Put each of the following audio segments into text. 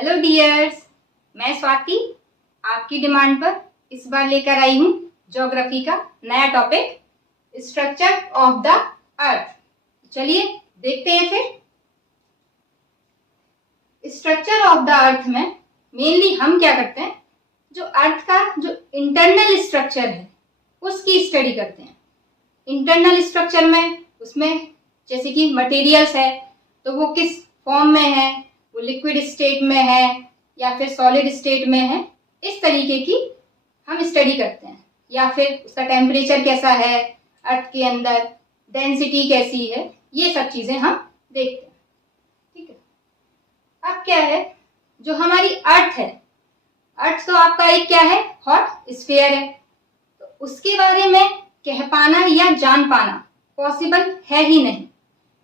Hello dears, मैं स्वाति आपकी demand पर इस बार लेकर आई हूँ ज्योग्राफी का नया topic structure of the earth. चलिए देखते हैं फिर। स्ट्रक्चर ऑफ द अर्थ में मेनली हम क्या करते हैं, जो अर्थ का जो इंटरनल स्ट्रक्चर है उसकी स्टडी करते हैं। इंटरनल स्ट्रक्चर में उसमें जैसे कि मटेरियल्स है तो वो किस फॉर्म में है, वो लिक्विड स्टेट में है या फिर सॉलिड स्टेट में है, इस तरीके की हम स्टडी करते हैं। या फिर उसका टेम्परेचर कैसा है अर्थ के अंदर, डेंसिटी कैसी है, ये सब चीजें हम देखते हैं। ठीक है, अब क्या है, जो हमारी अर्थ है, अर्थ तो आपका एक क्या है, हॉट स्फीयर है, तो उसके बारे में कह पाना या जान पाना पॉसिबल है ही नहीं,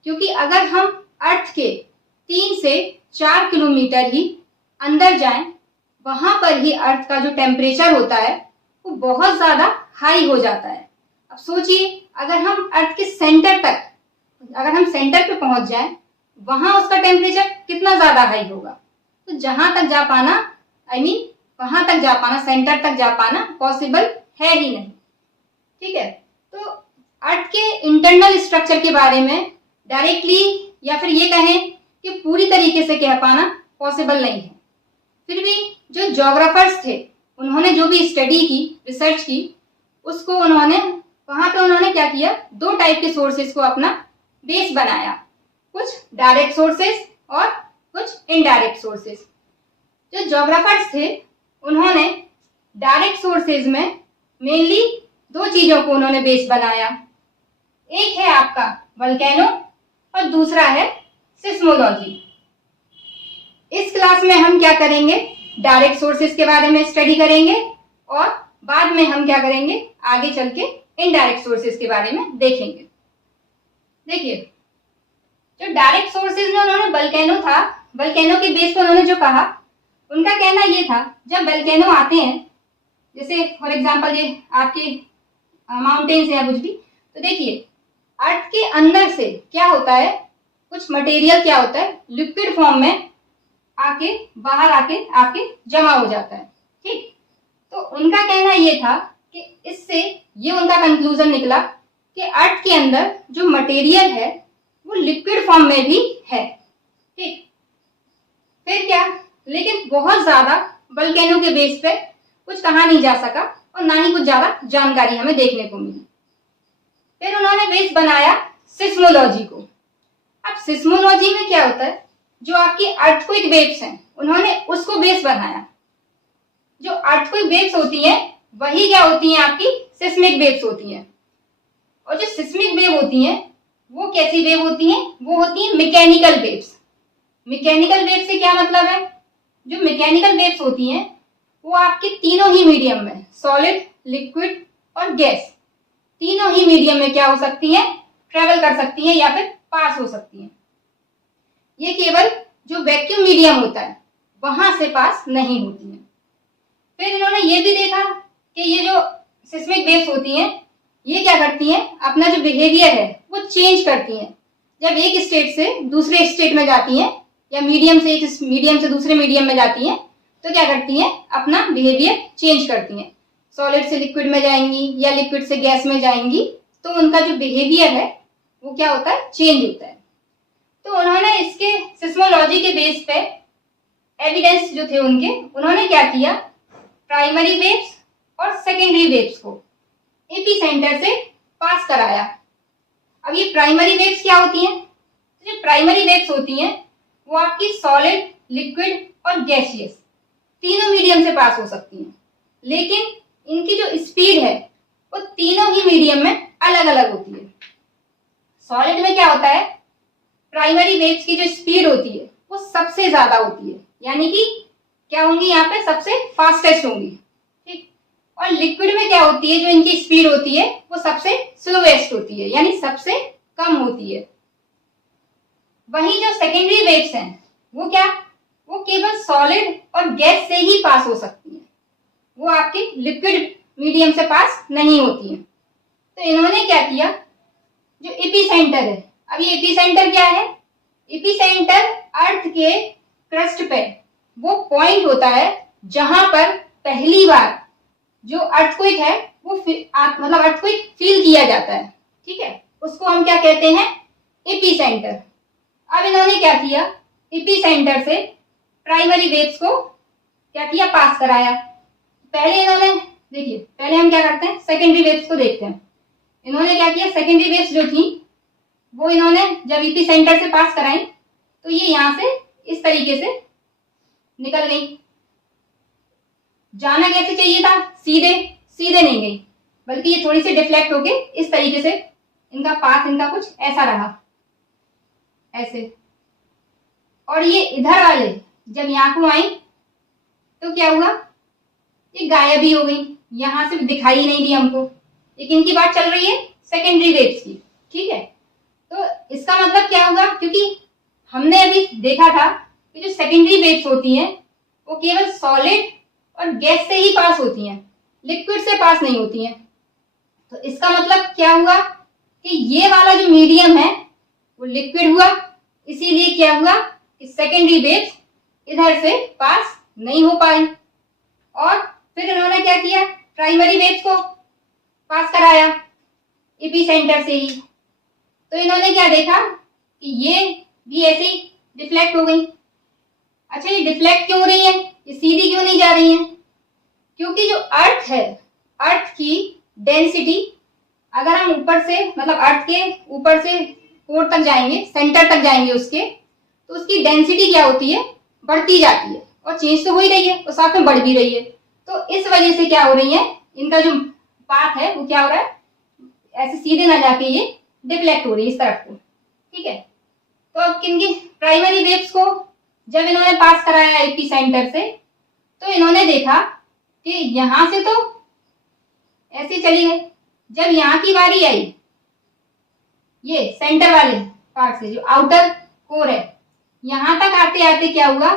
क्योंकि अगर हम अर्थ के 3 से 4 किलोमीटर ही अंदर जाएं, वहां पर ही अर्थ का जो टेम्परेचर होता है वो बहुत ज्यादा हाई हो जाता है। अब सोचिए, अगर हम अर्थ के सेंटर तक, अगर हम सेंटर पे पहुंच जाएं, वहां उसका टेम्परेचर कितना ज्यादा हाई होगा। तो जहां तक जा पाना, वहां तक जा पाना, सेंटर तक जा पाना पॉसिबल है ही नहीं। ठीक है, तो अर्थ के इंटरनल स्ट्रक्चर के बारे में डायरेक्टली या फिर ये कहें कि पूरी तरीके से कह पाना पॉसिबल नहीं है। फिर भी जो ज्योग्राफर्स थे उन्होंने जो भी स्टडी की, रिसर्च की, उसको उन्होंने वहां पे उन्होंने क्या किया, 2 टाइप के सोर्सेज को अपना बेस बनाया, कुछ डायरेक्ट सोर्सेज और कुछ इनडायरेक्ट सोर्सेज। जो ज्योग्राफर्स थे उन्होंने डायरेक्ट सोर्सेज में मेनली 2 चीजों को उन्होंने बेस बनाया। एक है आपका वोल्केनो और दूसरा है सिस्मोलॉजी। इस क्लास में हम क्या करेंगे, डायरेक्ट सोर्सेज के बारे में स्टडी करेंगे और बाद में हम क्या करेंगे, आगे चल के इनडायरेक्ट सोर्सेज के बारे में देखेंगे। देखिए, जो डायरेक्ट सोर्सेज में उन्होंने वोल्केनो था, वोल्केनो के बेस पर उन्होंने जो कहा, उनका कहना ये था, जब वोल्केनो आते हैं, जैसे फॉर एग्जांपल ये आपके माउंटेन्स या कुछ भी, तो देखिए अर्थ के अंदर से क्या होता है, कुछ मटेरियल क्या होता है, लिक्विड फॉर्म में आके बाहर आके आपके जमा हो जाता है। ठीक, तो उनका कहना ये था कि इससे ये उनका कंक्लूजन निकला कि अर्थ के अंदर जो मटेरियल है वो लिक्विड फॉर्म में भी है। ठीक, फिर क्या, लेकिन बहुत ज्यादा वोल्केनो के बेस पे कुछ कहा नहीं जा सका और ना ही कुछ ज्यादा जानकारी हमें देखने को मिली। फिर उन्होंने बेस बनाया सिस्मोलॉजी को। अब सिस्मोलॉजी में क्या होता है, जो आपकी अर्थक्वेक वेव्स हैं उन्होंने उसको बेस बनाया। जो अर्थक्वेक वेव्स होती हैं वही क्या होती हैं, आपकी सिस्मिक वेव्स होती हैं। और जो सिस्मिक वेव होती हैं वो कैसी वेव होती हैं, वो होती हैं मैकेनिकल वेव्स। मैकेनिकल वेव से क्या मतलब है, जो मैकेनिकल वेव्स होती हैं वो आपके तीनों ही मीडियम में, सॉलिड, लिक्विड और गैस, तीनों ही मीडियम में क्या हो सकती हैं, ट्रेवल कर सकती हैं या फिर पास हो सकती हैं। ये केवल जो वैक्यूम मीडियम होता है वहां से पास नहीं होती हैं। फिर इन्होंने ये भी देखा कि ये जो सिस्मिक वेव्स होती हैं ये क्या करती हैं, अपना जो बिहेवियर है वो चेंज करती हैं। जब एक स्टेट से दूसरे स्टेट में जाती हैं या मीडियम से एक मीडियम से दूसरे मीडियम में जाती हैं, तो क्या करती हैं, अपना बिहेवियर चेंज करती हैं। सॉलिड से लिक्विड में जाएंगी या लिक्विड से गैस में जाएंगी, तो उनका जो बिहेवियर है वो क्या होता है, चेंज होता है। तो उन्होंने इसके सिस्मोलॉजी के बेस पे एविडेंस जो थे उनके, उन्होंने क्या किया, प्राइमरी वेव्स और सेकेंडरी वेव्स को एपीसेंटर से पास कराया। अब ये प्राइमरी वेव्स क्या होती हैं, तो जो प्राइमरी वेव्स होती हैं वो आपकी सॉलिड, लिक्विड और गैसियस तीनों मीडियम से पास हो सकती हैं, लेकिन इनकी जो स्पीड है वो तीनों ही मीडियम में अलग अलग होती है। सॉलिड में क्या होता है, प्राइमरी वेव्स की जो स्पीड होती है वो सबसे ज्यादा होती है, यानी कि क्या होंगी, यहाँ पे सबसे फास्टेस्ट होंगी। ठीक, और लिक्विड में क्या होती है, जो इनकी स्पीड होती है वो सबसे स्लोएस्ट होती है, यानी सबसे कम होती है। वहीं जो सेकेंडरी वेव्स हैं वो क्या, वो केवल सॉलिड और गैस से ही पास हो सकती है, वो आपके लिक्विड मीडियम से पास नहीं होती है। तो इन्होंने क्या किया, जो एपीसेंटर है, अब ये एपीसेंटर क्या है, एपीसेंटर अर्थ के क्रस्ट पे वो पॉइंट होता है जहां पर पहली बार जो अर्थक्वेक है वो मतलब अर्थक्वेक फील किया जाता है, ठीक है, उसको हम क्या कहते हैं, एपीसेंटर। अब इन्होंने क्या किया, एपीसेंटर से प्राइमरी वेव्स को क्या किया, पास कराया। पहले इन्होंने देखिए, पहले हम क्या करते हैं, सेकेंडरी वेव्स को देखते हैं। इन्होंने क्या किया, सेकेंडरी वेव्स जो थी वो इन्होंने जब एपीसेंटर से पास कराई तो ये यहां से इस तरीके से निकल गई। जाना कैसे चाहिए था, सीधे, सीधे नहीं गई, बल्कि ये थोड़ी सी डिफ्लेक्ट होके इस तरीके से इनका पाथ इनका कुछ ऐसा रहा, ऐसे। और ये इधर वाले जब यहाँ को आई तो क्या हुआ, ये गायब ही हो गई, यहां से दिखाई नहीं दी हमको। ये किनकी बात चल रही है, सेकेंडरी वेव्स की, ठीक है। तो इसका मतलब क्या होगा, क्योंकि हमने अभी देखा था कि जो सेकेंडरी वेव्स होती हैं वो केवल सॉलिड और गैस से ही पास होती हैं, लिक्विड से पास नहीं होती हैं। तो इसका मतलब क्या हुआ कि ये वाला जो मीडियम है वो लिक्विड हुआ, इसीलिए क्या हुआ कि सेकेंडरी वेव्स इधर से पास नहीं हो पाई। और फिर इन्होंने क्या किया, प्राइमरी वेव्स को पास कराया एपीसेंटर से ही। तो इन्होंने क्या देखा कि ये भी ऐसी डिफ्लेक्ट हो गई। अच्छा, ये डिफ्लेक्ट क्यों हो रही है, ये सीधी क्यों नहीं जा रही है, क्योंकि जो अर्थ है, अर्थ की डेंसिटी, अगर हम ऊपर से मतलब अर्थ के ऊपर से कोर तक जाएंगे, सेंटर तक जाएंगे उसके, तो उसकी डेंसिटी क्या होती है, बढ़ती जाती है, और चेंज तो हो ही रही है और साथ में बढ़ भी रही है। तो इस वजह से क्या हो रही है, इनका जो पाथ है वो क्या हो रहा है, ऐसे सीधे ना जाके ये डिफ्लेक्ट हो रही है इस तरफ को, ठीक है। तो अब किनकी प्राइमरी वेव्स को जब इन्होंने पास कराया एपीसेंटर से, तो इन्होंने देखा कि यहां से तो ऐसे चली गई। जब यहाँ की बारी आई, ये सेंटर वाले पार्ट से जो आउटर कोर है, यहां तक आते आते क्या हुआ,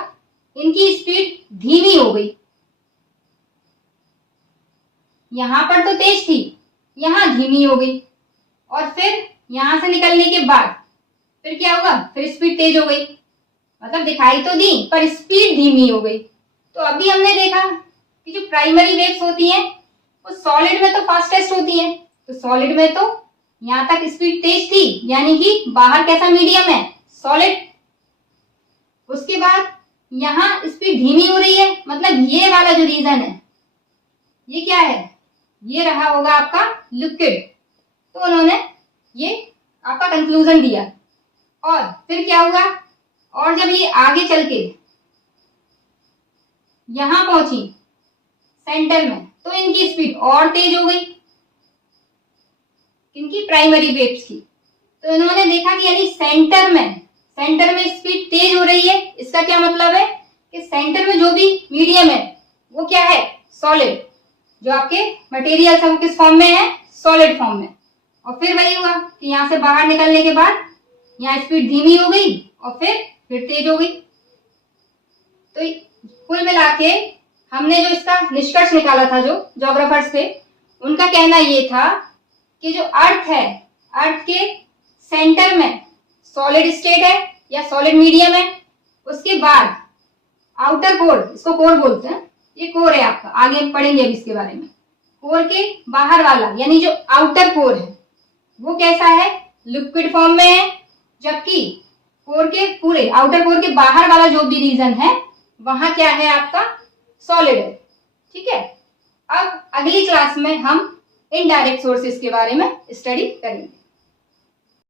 इनकी स्पीड धीमी हो गई। यहां पर तो तेज थी, यहां धीमी हो गई, और फिर यहां से निकलने के बाद फिर क्या हुआ, फिर स्पीड तेज हो गई, मतलब दिखाई तो दी पर स्पीड धीमी हो गई। तो अभी हमने देखा कि जो प्राइमरी वेव्स होती हैं वो सॉलिड में तो फास्टेस्ट होती हैं, तो सॉलिड में तो यहां तक स्पीड तेज थी, यानी कि बाहर कैसा मीडियम है, सॉलिड। उसके बाद यहां स्पीड धीमी हो रही है, मतलब ये वाला जो रीजन है ये क्या है, ये रहा होगा आपका लिक्विड। तो उन्होंने ये आपका कंक्लूजन दिया। और फिर क्या हुआ, और जब ये आगे चल के यहां पहुंची सेंटर में, तो इनकी स्पीड और तेज हो गई, इनकी प्राइमरी वेव्स की। तो इन्होंने देखा कि यानी सेंटर में स्पीड तेज हो रही है। इसका क्या मतलब है कि सेंटर में जो भी मीडियम है वो क्या है, सॉलिड। जो आपके मटेरियल है वो किस फॉर्म में है, सॉलिड फॉर्म में। और फिर वही हुआ कि यहां से बाहर निकलने के बाद यहाँ स्पीड धीमी हो गई और फिर तेज हो गई। तो कुल मिला के हमने जो इसका निष्कर्ष निकाला था, जो ज्योग्राफर्स थे उनका कहना ये था कि जो अर्थ है, अर्थ के सेंटर में सॉलिड स्टेट है या सॉलिड मीडियम है, उसके बाद आउटर कोर, इसको कोर बोलते हैं, ये कोर है आपका, आगे हम पढ़ेंगे अभी इसके बारे में। कोर के बाहर वाला यानी जो आउटर कोर है वो कैसा है, लिक्विड फॉर्म में है, जबकि कोर के पूरे आउटर कोर के बाहर वाला जो भी रीजन है वहां क्या है आपका, सॉलिड है, ठीक है। अब अगली क्लास में हम इनडायरेक्ट सोर्सेस के बारे में स्टडी करेंगे।